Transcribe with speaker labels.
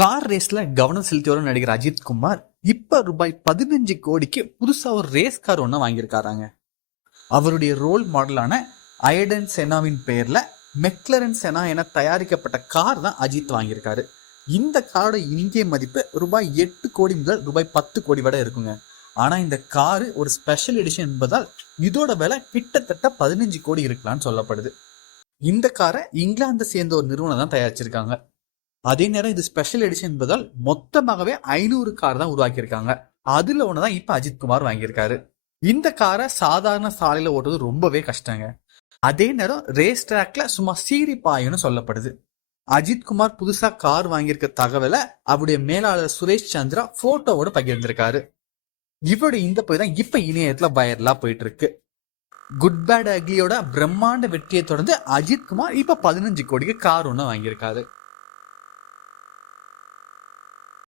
Speaker 1: Car ரேஸ்ல கவனம் செலுத்தி வரும் நடிகர் அஜித் குமார் இப்ப ரூபாய் பதினஞ்சு கோடிக்கு புதுசா ஒரு ரேஸ் கார் ஒன்று வாங்கியிருக்காராங்க. அவருடைய ரோல் மாடலான அயடன் செனாவின் பெயர்ல மெக்லரன் செனா என தயாரிக்கப்பட்ட கார் தான் அஜித் வாங்கியிருக்காரு. இந்த காரோட இந்திய மதிப்பு ரூபாய் எட்டு கோடி முதல் ரூபாய் பத்து கோடி வரை இருக்குங்க. ஆனா இந்த காரு ஒரு ஸ்பெஷல் எடிஷன் என்பதால் இதோட விலை கிட்டத்தட்ட பதினஞ்சு கோடி இருக்கலாம்னு சொல்லப்படுது. இந்த காரை இங்கிலாந்தை சேர்ந்த ஒரு நிறுவனம் தான் தயாரிச்சிருக்காங்க. அதே நேரம் இது ஸ்பெஷல் எடிஷன் என்பதால் மொத்தமாகவே ஐநூறு கார் தான் உருவாக்கியிருக்காங்க. அதுல ஒன்று தான் இப்போ அஜித் குமார் வாங்கியிருக்காரு. இந்த காரை சாதாரண சாலையில ஓட்டுறது ரொம்பவே கஷ்டங்க. அதே நேரம் ரேஸ் ட்ராக்ல சும்மா சீரி பாயுன்னு சொல்லப்படுது. அஜித் குமார் புதுசா கார் வாங்கியிருக்க தகவலை அவருடைய மேலாளர் சுரேஷ் சந்திரா போட்டோவோட பகிர்ந்திருக்காரு. இவருடைய இந்த போய் தான் இப்ப இணையத்துல வைரலா போயிட்டு இருக்கு குட் பேட் அக்லியோட பிரம்மாண்ட வெற்றியை தொடர்ந்து அஜித் குமார் இப்ப பதினஞ்சு கோடிக்கு கார் ஒன்று வாங்கியிருக்காரு.